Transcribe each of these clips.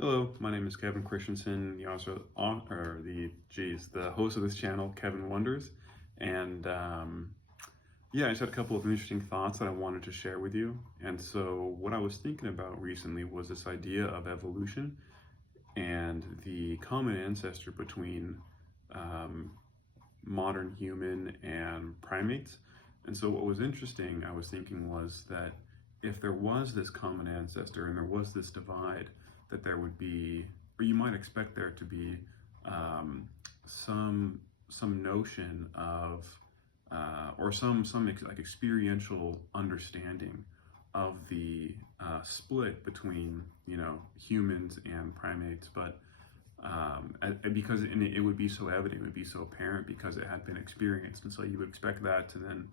Hello, my name is Kevin Christensen, the host of this channel, Kevin Wonders, and yeah, I just had a couple of interesting thoughts that I wanted to share with you. And so, what I was thinking about recently was this idea of evolution and the common ancestor between um, modern human and primates. And so, what was interesting, I was thinking, was that if there was this common ancestor and there was this divide, that there would be, or you might expect there to be, um, some notion of, or like experiential understanding of the split between humans and primates, but because it would be so evident, it would be so apparent because it had been experienced, and so you would expect that to then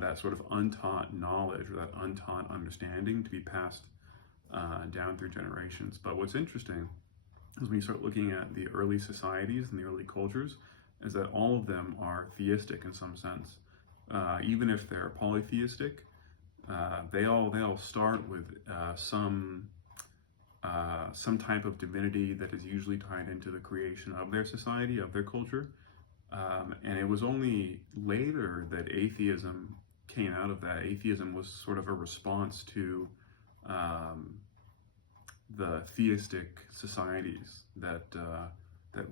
that sort of untaught knowledge or that untaught understanding to be passed down through generations. But what's interesting is when you start looking at the early societies and the early cultures, is that all of them are theistic in some sense. Even if they're polytheistic, they all start with some type of divinity that is usually tied into the creation of their society, of their culture. And it was only later that atheism came out of that. Atheism was sort of a response to the theistic societies that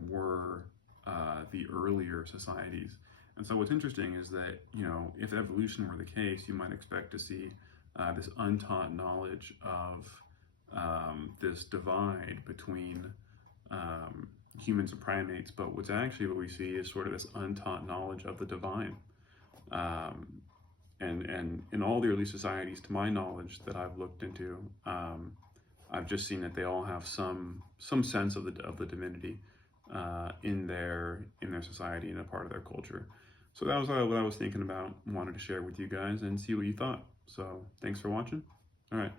were the earlier societies. And so what's interesting is that, if evolution were the case, you might expect to see this untaught knowledge of this divide between humans and primates. But what we see is sort of this untaught knowledge of the divine. And in all the early societies, to my knowledge, that I've looked into, I've just seen that they all have some sense of the divinity in their society and a part of their culture. So that was what I was thinking about. Wanted to share with you guys and see what you thought. So thanks for watching. All right.